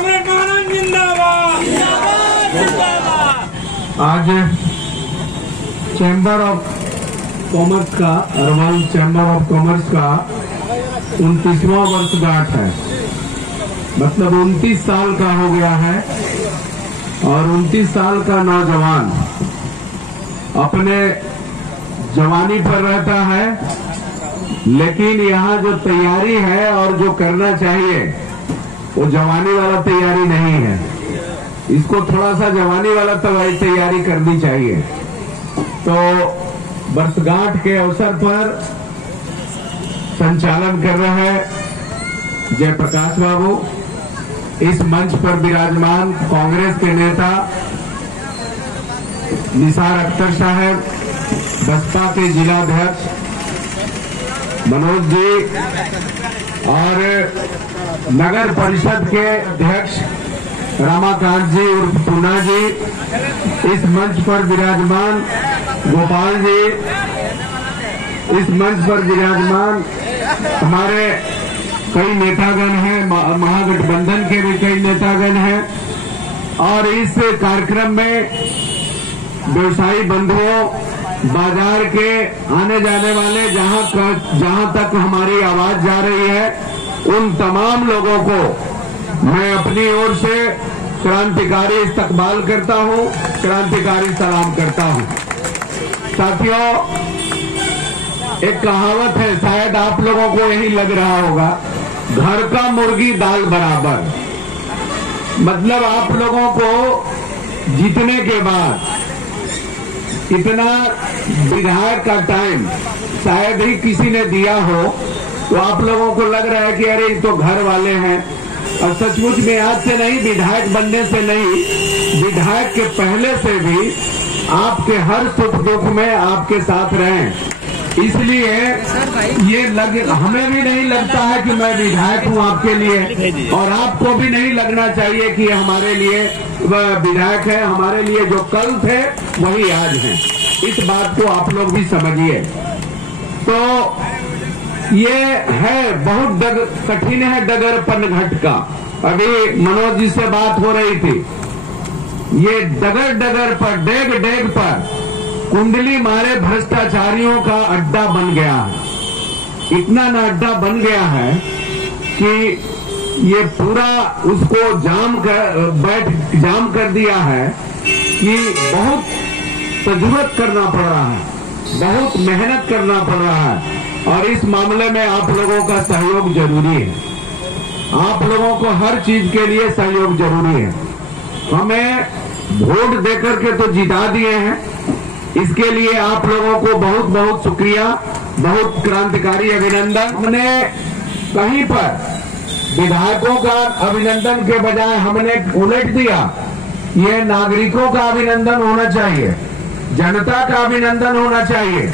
Comrade महाराज जिंदाबाद जिंदाबाद। आज चैम्बर ऑफ कॉमर्स का अरवल चैम्बर ऑफ कॉमर्स का 29वां वर्षगांठ है। मतलब 29 साल का हो गया है और 29 साल का नौजवान अपने जवानी पर रहता है, लेकिन यहाँ जो तैयारी है और जो करना चाहिए वो जवानी वाला तैयारी नहीं है। इसको थोड़ा सा जवानी वाला तैयारी करनी चाहिए। तो वर्षगांठ के अवसर पर संचालन कर रहे हैं जयप्रकाश बाबू। इस मंच पर विराजमान कांग्रेस के नेता निसार अख्तर साहब, बसपा के जिलाध्यक्ष मनोज जी और नगर परिषद के अध्यक्ष रामाकांत जी उर्फ पूना जी, इस मंच पर विराजमान गोपाल जी, इस मंच पर विराजमान हमारे कई नेतागण हैं, महागठबंधन के भी कई नेतागण हैं। और इस कार्यक्रम में व्यवसायी बंधुओं, बाजार के आने जाने वाले, जहां तक हमारी आवाज जा रही है, उन तमाम लोगों को मैं अपनी ओर से क्रांतिकारी इस्तकबाल करता हूं, क्रांतिकारी सलाम करता हूं। साथियों, एक कहावत है, शायद आप लोगों को यही लग रहा होगा, घर का मुर्गी दाल बराबर। मतलब आप लोगों को जीतने के बाद इतना विधायक का टाइम शायद ही किसी ने दिया हो, तो आप लोगों को लग रहा है कि अरे ये तो घर वाले हैं। और सचमुच में आज से नहीं, विधायक बनने से नहीं, विधायक के पहले से भी आपके हर सुख दुख में आपके साथ रहें। इसलिए ये हमें भी नहीं लगता है कि मैं विधायक हूं आपके लिए, और आपको भी नहीं लगना चाहिए कि हमारे लिए विधायक है। हमारे लिए जो कल थे वही आज हैं। इस बात को आप लोग भी समझिए। तो ये है बहुत कठिन है डगर पनघट का। अभी मनोज जी से बात हो रही थी, ये डगर डगर पर, डेग डेग पर कुंडली मारे भ्रष्टाचारियों का अड्डा बन गया है। इतना ना अड्डा बन गया है कि ये पूरा उसको जाम कर दिया है कि बहुत सजूरत करना पड़ रहा है, बहुत मेहनत करना पड़ रहा है। और इस मामले में आप लोगों का सहयोग जरूरी है। आप लोगों को हर चीज के लिए सहयोग जरूरी है। हमें वोट देकर के तो जिता दिए हैं, इसके लिए आप लोगों को बहुत बहुत शुक्रिया, बहुत क्रांतिकारी अभिनंदन। हमने कहीं पर विधायकों का अभिनंदन के बजाय हमने उलट दिया। ये नागरिकों का अभिनंदन होना चाहिए, जनता का अभिनंदन होना चाहिए।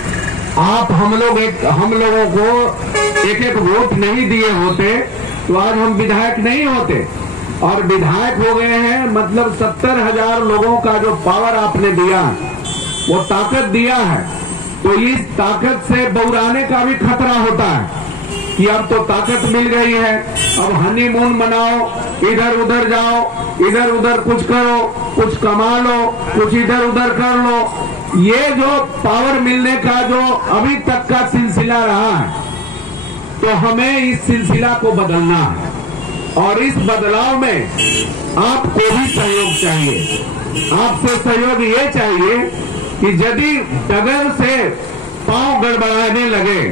आप हम लोगों को एक एक वोट नहीं दिए होते तो आज हम विधायक नहीं होते। और विधायक हो गए हैं, मतलब 70,000 लोगों का जो पावर आपने दिया, वो ताकत दिया है। तो इस ताकत से बौराने का भी खतरा होता है कि अब तो ताकत मिल गई है, अब हनीमून मनाओ, इधर उधर जाओ, इधर उधर कुछ करो, कुछ कमा लो, कुछ इधर उधर कर लो। ये जो पावर मिलने का जो अभी तक का सिलसिला रहा है, तो हमें इस सिलसिला को बदलना है। और इस बदलाव में आपको भी सहयोग चाहिए। आपसे सहयोग ये चाहिए कि यदि डगर से पांव गड़बड़ाने लगे,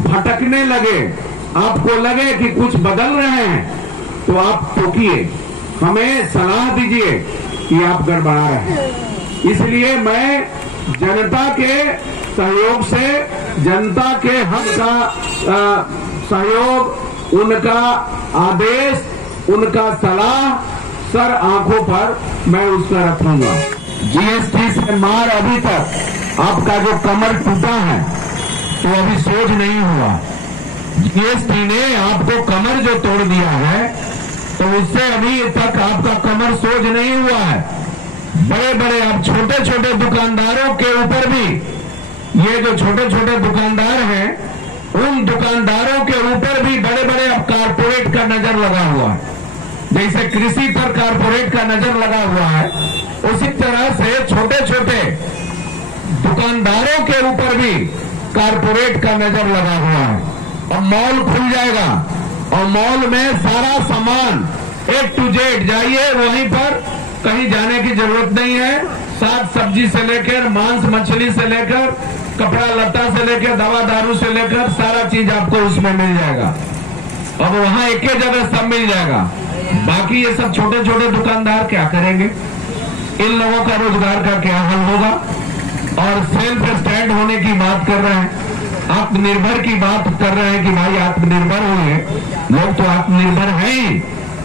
भटकने लगे, आपको लगे कि कुछ बदल रहे हैं, तो आप टोकिए, हमें सलाह दीजिए कि आप गड़बड़ा रहे हैं। इसलिए मैं जनता के सहयोग से, जनता के हक का सहयोग, उनका आदेश, उनका सलाह सर आंखों पर मैं उसका रखूंगा। जीएसटी से मार अभी तक आपका जो कमर टूटा है तो अभी सोच नहीं हुआ। जीएसटी ने आपको कमर जो तोड़ दिया है, तो उससे अभी तक आपका कमर सोच नहीं हुआ है। बड़े बड़े अब छोटे छोटे दुकानदारों के ऊपर भी, ये जो छोटे छोटे दुकानदार हैं, उन दुकानदारों के ऊपर भी बड़े बड़े अब कारपोरेट का नजर लगा हुआ है। जैसे कृषि पर कारपोरेट का नजर लगा हुआ है, उसी तरह से छोटे छोटे दुकानदारों के ऊपर भी कारपोरेट का नजर लगा हुआ है। और मॉल खुल जाएगा और मॉल में सारा सामान A to Z, जाइए वहीं पर, कहीं जाने की जरूरत नहीं है। साग सब्जी से लेकर मांस मछली से लेकर कपड़ा लत्ता से लेकर दवा दारू से लेकर सारा चीज आपको उसमें मिल जाएगा। अब वहां एक ही जगह सब मिल जाएगा। बाकी ये सब छोटे छोटे दुकानदार क्या करेंगे? इन लोगों का रोजगार का क्या हल होगा? और सेल्फ स्टैंड होने की बात कर रहे हैं, आत्मनिर्भर की बात कर रहे हैं कि भाई आत्मनिर्भर हुए। लोग तो आत्मनिर्भर हैं ही,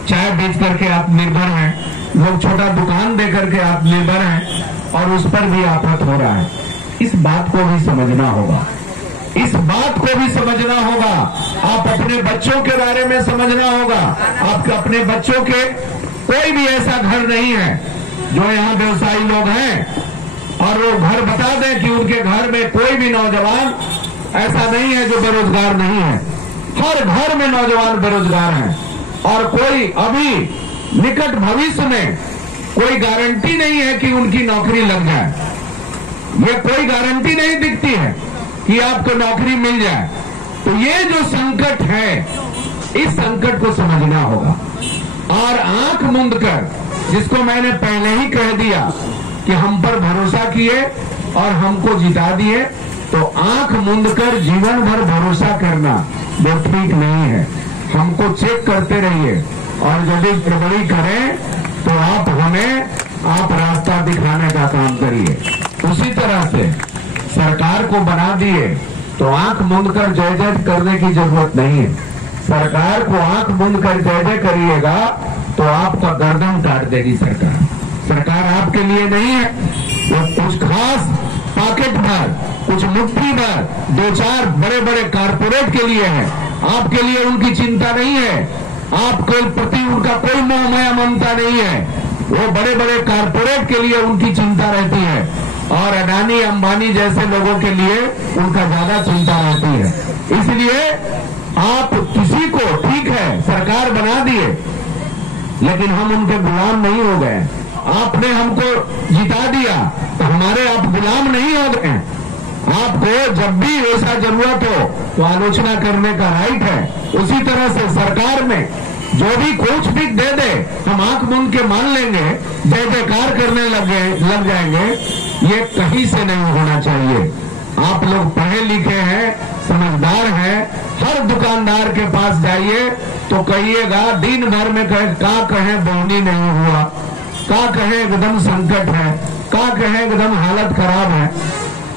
चाय बेच करके आत्मनिर्भर हैं, लोग छोटा दुकान दे करके आत्मनिर्भर हैं, और उस पर भी आफत हो रहा है। इस बात को भी समझना होगा, इस बात को भी समझना होगा। आप अपने बच्चों के बारे में समझना होगा। आप अपने बच्चों के, कोई भी ऐसा घर नहीं है जो यहाँ व्यवसायी लोग हैं और वो घर बता दें कि उनके घर में कोई भी नौजवान ऐसा नहीं है जो बेरोजगार नहीं है। हर घर में नौजवान बेरोजगार हैं और कोई अभी निकट भविष्य में कोई गारंटी नहीं है कि उनकी नौकरी लग जाए। ये कोई गारंटी नहीं दिखती है कि आपको नौकरी मिल जाए। तो ये जो संकट है, इस संकट को समझना होगा और आंख मूंद कर, जिसको मैंने पहले ही कह दिया कि हम पर भरोसा किए और हमको जिता दिए, तो आंख मूंद कर जीवन भर भरोसा करना वो ठीक नहीं है। हमको चेक करते रहिए और यदि गड़बड़ी करें तो आप रास्ता दिखाने का काम करिए। उसी तरह से सरकार को बना दिए तो आंख मूंद कर जय जय करने की जरूरत नहीं है। सरकार को आंख मूंद कर जय जय करिएगा तो आपका गर्दन काट देगी सरकार। सरकार आपके लिए नहीं है, वो कुछ खास पॉकेट भर, कुछ मुट्ठी भर, दो चार बड़े बड़े कारपोरेट के लिए है। आपके लिए उनकी चिंता नहीं है, आपके प्रति उनका कोई मोह माया ममता नहीं है। वो बड़े बड़े कारपोरेट के लिए उनकी चिंता रहती है और अडानी अंबानी जैसे लोगों के लिए उनका ज्यादा चिंता रहती है। इसलिए आप किसी को, ठीक है सरकार बना दिए, लेकिन हम उनके गुलाम नहीं हो गए। आपने हमको जिता दिया तो हमारे आप गुलाम नहीं हो गए। आपको जब भी ऐसा जरूरत हो तो आलोचना करने का राइट है। उसी तरह से सरकार में जो भी कुछ भी दे दे हम आंख मूंद के मान लेंगे, जय जयकार करने लग जाएंगे। ये कहीं से नहीं होना चाहिए। आप लोग पढ़े लिखे हैं, समझदार हैं। हर दुकानदार के पास जाइए तो कहिएगा दिन भर में का कहें बोनी नहीं हुआ, का कहें एकदम संकट है, का कहें एकदम हालत खराब है।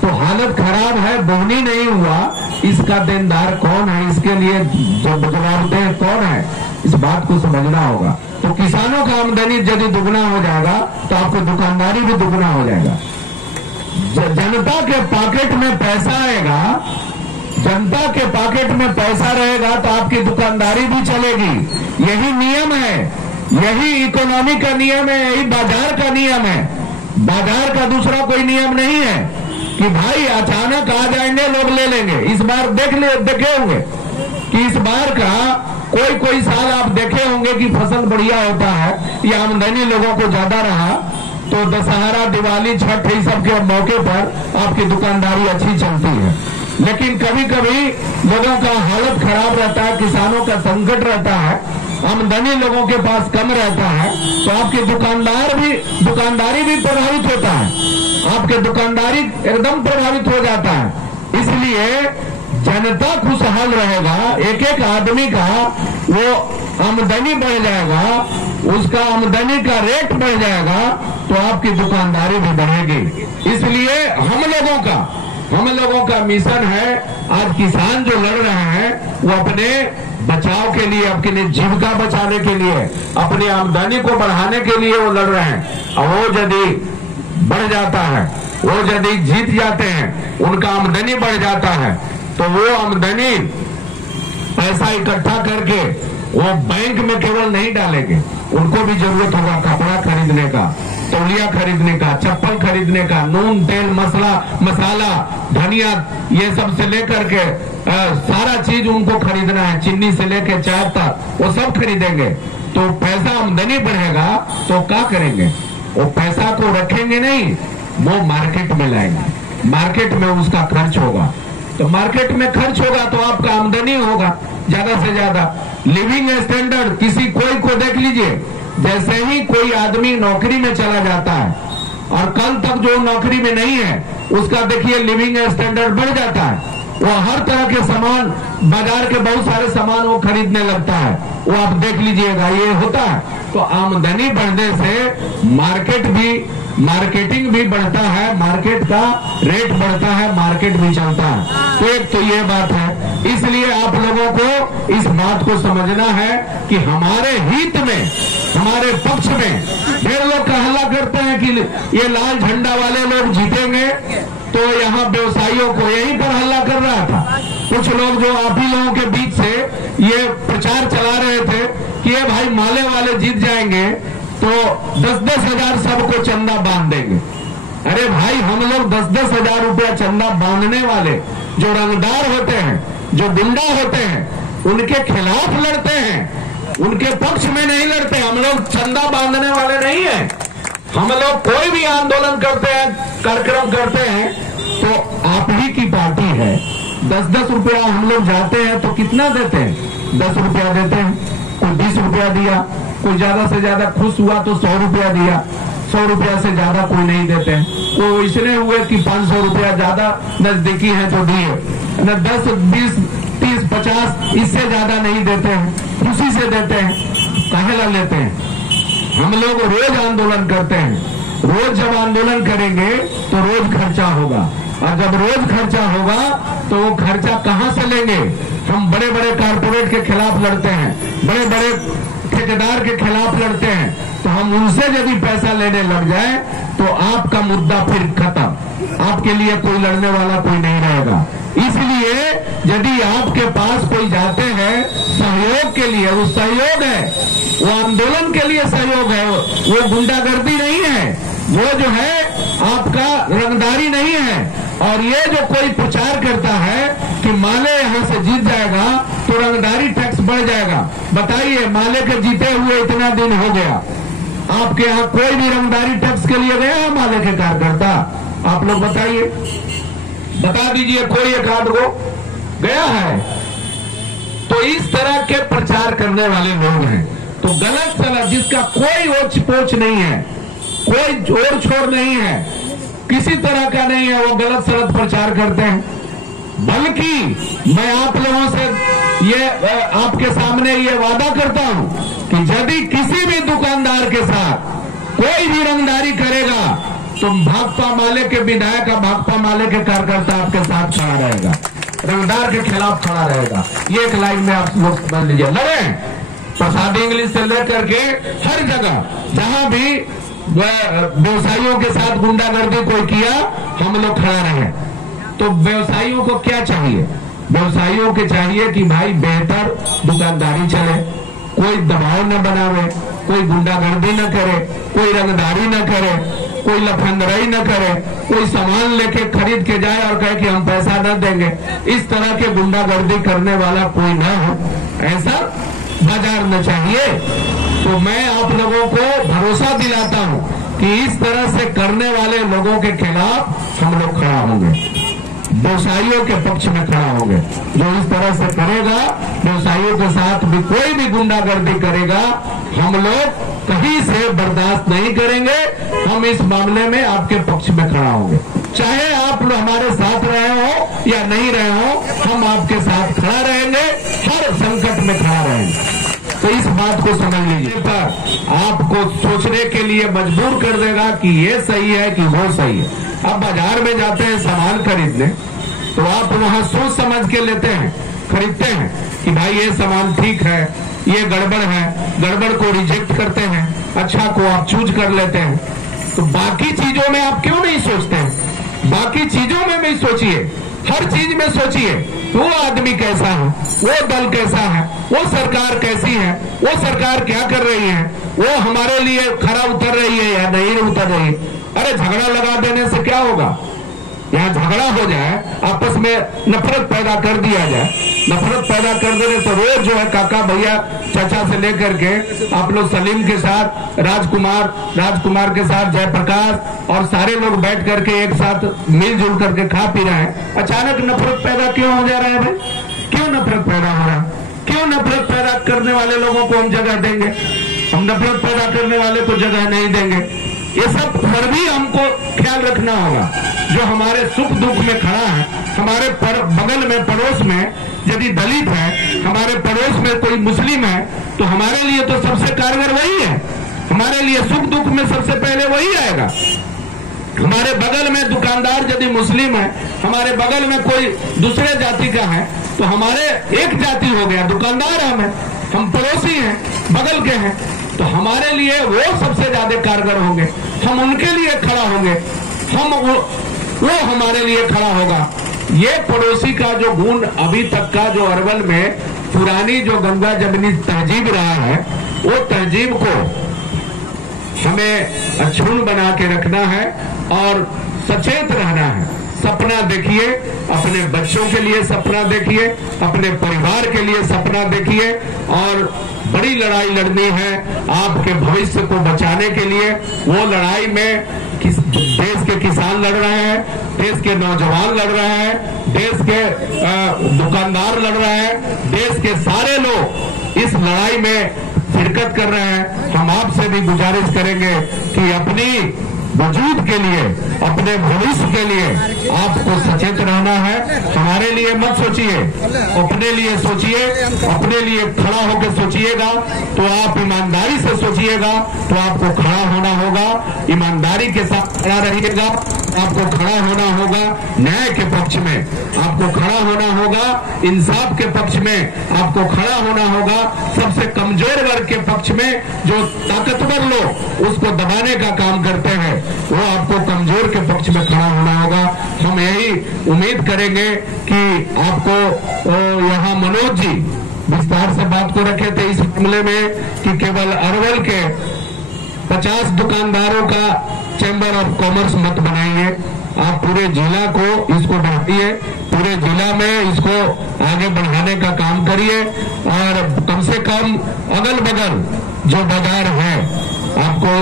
तो हालत खराब है, बोनी नहीं हुआ, इसका देनदार कौन है? इसके लिए जवाबदेह कौन है? इस बात को समझना होगा। तो किसानों का आमदनी यदि दुगना हो जाएगा तो आपको दुकानदारी भी दुगना हो जाएगा। जनता के पॉकेट में पैसा आएगा, जनता के पॉकेट में पैसा रहेगा तो आपकी दुकानदारी भी चलेगी। यही नियम है, यही इकोनॉमी का नियम है, यही बाजार का नियम है। बाजार का दूसरा कोई नियम नहीं है कि भाई अचानक आ जाएंगे लोग ले लेंगे। इस बार देखे होंगे कि इस बार का कोई साल आप देखे होंगे कि फसल बढ़िया होता है या आमदनी लोगों को ज्यादा रहा तो दशहरा, दिवाली, छठ, इस सब के मौके पर आपकी दुकानदारी अच्छी चलती है। लेकिन कभी कभी लोगों का हालत खराब रहता है, किसानों का संकट रहता है, आमदनी लोगों के पास कम रहता है, तो आपकी दुकानदारी भी प्रभावित होता है, आपके दुकानदारी एकदम प्रभावित हो जाता है। इसलिए जनता खुशहाल रहेगा, एक एक आदमी का वो आमदनी बढ़ जाएगा, उसका आमदनी का रेट बढ़ जाएगा तो आपकी दुकानदारी भी बढ़ेगी। इसलिए हम लोगों का मिशन है, आज किसान जो लड़ रहे हैं वो अपने बचाव के लिए, अपनी जीविका बचाने के लिए, अपनी आमदनी को बढ़ाने के लिए वो लड़ रहे हैं। और वो यदि बढ़ जाता है, वो यदि जीत जाते हैं, उनका आमदनी बढ़ जाता है तो वो आमदनी पैसा इकट्ठा करके वो बैंक में केवल नहीं डालेंगे, उनको भी जरूरत होगा कपड़ा खरीदने का, तौलिया खरीदने का, चप्पल खरीदने का, नून, तेल, मसाला, धनिया, ये सब से लेकर के सारा चीज उनको खरीदना है, चीनी से लेकर चाय तक वो सब खरीदेंगे। तो पैसा आमदनी बढ़ेगा तो क्या करेंगे? वो पैसा को रखेंगे नहीं, वो मार्केट में लाएंगे, मार्केट में उसका खर्च होगा। तो मार्केट में खर्च होगा तो आपका आमदनी होगा ज्यादा से ज्यादा। लिविंग स्टैंडर्ड किसी कोई को देख लीजिए, जैसे ही कोई आदमी नौकरी में चला जाता है और कल तक जो नौकरी में नहीं है उसका देखिए लिविंग स्टैंडर्ड बढ़ जाता है। वो हर तरह के सामान, बाजार के बहुत सारे सामान वो खरीदने लगता है, वो आप देख लीजिएगा ये होता है। तो आमदनी बढ़ने से मार्केटिंग भी बढ़ता है, मार्केट का रेट बढ़ता है, मार्केट भी चलता है। तो एक तो ये बात है, इसलिए आप लोगों को इस बात को समझना है कि हमारे हित में, हमारे पक्ष में ढेर लोग का हल्ला करते हैं कि ये लाल झंडा वाले लोग जीतेंगे, तो यहाँ व्यवसायियों को यहीं पर हल्ला कर रहा था। कुछ लोग जो आप ही लोगों के बीच से ये प्रचार चला रहे थे कि ये भाई माले वाले जीत जाएंगे तो 10-10 हजार सबको चंदा बांध देंगे। अरे भाई, हम लोग 10-10 हजार रुपया चंदा बांधने वाले जो रंगदार होते हैं, जो गुंडा होते हैं, उनके खिलाफ लड़ते हैं, उनके पक्ष में नहीं लड़ते। हम लोग चंदा बांधने वाले नहीं है। हम लोग कोई भी आंदोलन करते हैं, कार्यक्रम करते हैं, तो आप ही की पार्टी है। 10-10 रुपया हम लोग जाते हैं तो कितना देते हैं? 10 रुपया देते हैं, कोई 20 रुपया दिया, कोई ज्यादा से ज्यादा खुश हुआ तो 100 रुपया दिया, 100 रुपया से ज्यादा कोई नहीं देते हैं। तो इसलिए हुए कि 500 रुपया ज्यादा नजदीकी है तो दिए, न 10, 20, 30, 50 इससे ज्यादा नहीं देते हैं, खुशी से देते हैं। काहे ला लेते हैं? हम लोग रोज आंदोलन करते हैं। रोज जब आंदोलन करेंगे तो रोज खर्चा होगा, और जब रोज खर्चा होगा तो वो खर्चा कहां से लेंगे? हम बड़े बड़े कारपोरेट के खिलाफ लड़ते हैं, बड़े बड़े ठेकेदार के खिलाफ लड़ते हैं, तो हम उनसे यदि पैसा लेने लग जाए तो आपका मुद्दा फिर खत्म, आपके लिए कोई लड़ने वाला कोई नहीं रहेगा। इसलिए यदि आपके पास कोई जाते हैं सहयोग के लिए, वो सहयोग है, वो आंदोलन के लिए सहयोग है, वो गुंडागर्दी नहीं है, वो जो है आपका रंगदारी नहीं है। और ये जो कोई प्रचार करता है कि माले यहां से जीत जाएगा तो रंगदारी टैक्स बढ़ जाएगा, बताइए माले के जीते हुए इतना दिन हो गया, आपके यहाँ कोई भी रंगदारी टैक्स के लिए गया है माले के कार्यकर्ता? आप लोग बताइए, बता दीजिए कोई एक आध को गया है? तो इस तरह के प्रचार करने वाले लोग हैं। तो गलत सलत, जिसका कोई ओछ पोछ नहीं है, कोई जोर छोड़ नहीं है, किसी तरह का नहीं है, वो गलत सलत प्रचार करते हैं। बल्कि मैं आप लोगों से ये आपके सामने ये वादा करता हूं कि यदि किसी भी दुकानदार के साथ कोई भी रंगदारी करेगा तो भाकपा माले के विधायक का, भाकपा माले के कार्यकर्ता आपके साथ खड़ा रहेगा, रंगदार के खिलाफ खड़ा रहेगा। ये एक लाइन में आप लोग समझ लीजिए, लड़े प्रसाद इंग्लिश से लेकर के हर जगह जहां भी व्यवसायियों के साथ गुंडागर्दी कोई किया, हम लोग खड़ा रहे। तो व्यवसायियों को क्या चाहिए? व्यवसायियों के चाहिए कि भाई बेहतर दुकानदारी चले, कोई दबाव न बनावे, कोई गुंडागर्दी न करे, कोई रंगदारी न करे, कोई लफंदराई न करे, कोई सामान लेके खरीद के जाए और कहे कि हम पैसा न देंगे। इस तरह के गुंडागर्दी करने वाला कोई न हो, ऐसा बाजार न चाहिए। तो मैं आप लोगों को भरोसा दिलाता हूं कि इस तरह से करने वाले लोगों के खिलाफ हम लोग खड़ा होंगे, व्यवसायियों के पक्ष में खड़ा होंगे। जो इस तरह से करेगा, व्यवसायियों के साथ भी कोई भी गुंडागर्दी करेगा, हम लोग कहीं से बर्दाश्त नहीं करेंगे। हम इस मामले में आपके पक्ष में खड़ा होंगे, चाहे आप लोग हमारे साथ रहे हो या नहीं रहे हो, हम आपके साथ खड़ा रहेंगे, हर संकट में खड़ा रहेंगे। तो इस बात को समझ लीजिए, पर आपको सोचने के लिए मजबूर कर देगा कि ये सही है कि वो सही है। अब बाजार में जाते हैं सामान खरीदने, तो आप वहां सोच समझ के लेते हैं, खरीदते हैं कि भाई ये सामान ठीक है, ये गड़बड़ है, गड़बड़ को रिजेक्ट करते हैं, अच्छा को आप चूज कर लेते हैं। तो बाकी चीजों में आप क्यों नहीं सोचते हैं? बाकी चीजों में भी सोचिए, हर चीज में सोचिए, वो आदमी कैसा है, वो दल कैसा है, वो सरकार कैसी है, वो सरकार क्या कर रही है, वो हमारे लिए खरा उतर रही है या नहीं उतर रही है। अरे झगड़ा लगा देने से क्या होगा? यहाँ झगड़ा हो जाए, आपस में नफरत पैदा कर दिया जाए। नफरत पैदा कर देने तो रोज जो है काका भैया चाचा से लेकर के आप लोग सलीम के साथ, राजकुमार के साथ, जयप्रकाश और सारे लोग बैठ करके एक साथ मिलजुल करके खा पी रहे हैं। अचानक नफरत पैदा क्यों हो जा रहा है भाई? क्यों नफरत पैदा हो रहा है? क्यों नफरत पैदा करने वाले लोगों को हम जगह देंगे? हम नफरत पैदा करने वाले को जगह नहीं देंगे। ये सब पर भी हमको ख्याल रखना होगा। जो हमारे सुख दुख में खड़ा है, हमारे बगल में पड़ोस में यदि दलित है, हमारे पड़ोस में कोई मुस्लिम है, तो हमारे लिए तो सबसे कारगर वही है। हमारे लिए सुख दुख में सबसे पहले वही आएगा। हमारे बगल में दुकानदार यदि मुस्लिम है, हमारे बगल में कोई दूसरे जाति का है, तो हमारे एक जाति हो गया, दुकानदार हम पड़ोसी हैं, बगल के हैं, तो हमारे लिए वो सबसे ज्यादा कारगर होंगे। हम उनके लिए खड़ा होंगे, वो हमारे लिए खड़ा होगा। ये पड़ोसी का जो गुण अभी तक का जो अरवल में पुरानी जो गंगा जमनी तहजीब रहा है, वो तहजीब को हमें अक्षुण्ण बना के रखना है और सचेत रहना है। सपना देखिए, अपने बच्चों के लिए सपना देखिए, अपने परिवार के लिए सपना देखिए, और बड़ी लड़ाई लड़नी है आपके भविष्य को बचाने के लिए। वो लड़ाई में देश के किसान लड़ रहे हैं, देश के नौजवान लड़ रहे हैं, देश के दुकानदार लड़ रहे हैं, देश के सारे लोग इस लड़ाई में शिरकत कर रहे हैं। हम आपसे भी गुजारिश करेंगे कि अपनी वजूद के लिए, अपने भविष्य के लिए आपको सचेत रहना है। हमारे लिए मत सोचिए, अपने लिए सोचिए, अपने लिए खड़ा होकर सोचिएगा तो आप ईमानदारी से सोचिएगा तो आपको खड़ा होना होगा। ईमानदारी के साथ खड़ा रहिएगा, आपको खड़ा होना होगा न्याय के पक्ष में, आपको खड़ा होना होगा इंसाफ के पक्ष में, आपको खड़ा होना होगा सबसे कमजोर वर्ग के पक्ष में। जो ताकतवर लोग उसको दबाने का काम करते हैं, वो आपको कमजोर के पक्ष में खड़ा होना होगा। हम यही उम्मीद करेंगे कि आपको यहाँ मनोज जी विस्तार से बात को रखे थे इस मामले में कि केवल अरवल के 50 दुकानदारों का चैम्बर ऑफ कॉमर्स मत बनाइए, आप पूरे जिला को इसको बढ़ाइए, पूरे जिला में इसको आगे बढ़ाने का काम करिए। और कम से कम अगल बगल जो बाजार है, आपको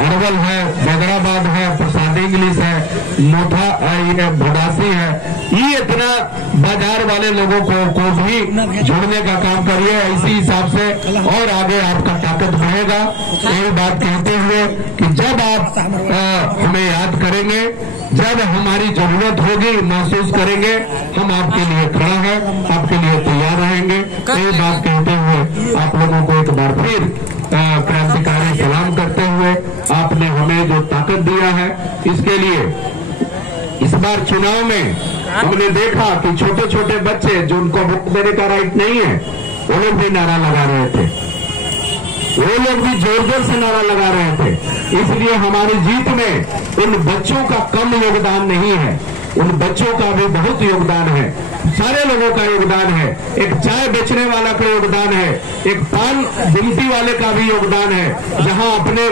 अरवल है, हैदराबाद है, प्रसाद इंग्लिश है, मोथा ये भोडासी है, ये इतना बाजार वाले लोगों को भी जोड़ने का काम करिए। इसी हिसाब से और आगे आपका ताकत बढ़ेगा। यही बात कहते हुए कि जब आप हमें याद करेंगे, जब हमारी जरूरत होगी, महसूस करेंगे, हम आपके लिए खड़ा है, आपके लिए तैयार रहेंगे। यही बात कहते हुए आप लोगों को एक बार फिर क्रांतिकारी सलाम करते हुए, आपने हमें जो ताकत दिया है इसके लिए इस बार चुनाव में हमने देखा कि छोटे छोटे बच्चे जो उनको वोट देने का राइट नहीं है, वो लोग भी नारा लगा रहे थे, वो लोग भी जोर जोर से नारा लगा रहे थे। इसलिए हमारी जीत में उन बच्चों का कम योगदान नहीं है, उन बच्चों का भी बहुत योगदान है, सारे लोगों का योगदान है। एक चाय बेचने वाला का योगदान है, एक पान गुमटी वाले का भी योगदान है, जहां अपने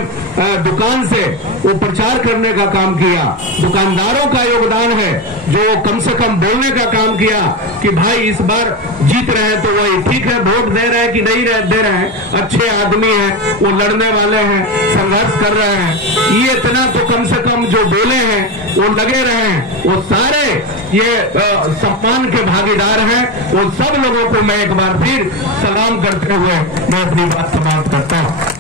दुकान से वो प्रचार करने का काम किया। दुकानदारों का योगदान है जो कम से कम बोलने का काम किया कि भाई इस बार जीत रहे हैं तो वही ठीक है, वोट दे रहे हैं कि नहीं दे रहे हैं, अच्छे आदमी हैं, वो लड़ने वाले हैं, संघर्ष कर रहे हैं, ये इतना तो कम से कम जो बोले हैं, वो लगे रहे हैं, वो सारे ये सम्मान के भागीदार हैं। वो सब लोगों को मैं एक बार फिर सलाम करते हुए मैं अपनी बात समाप्त करता हूँ।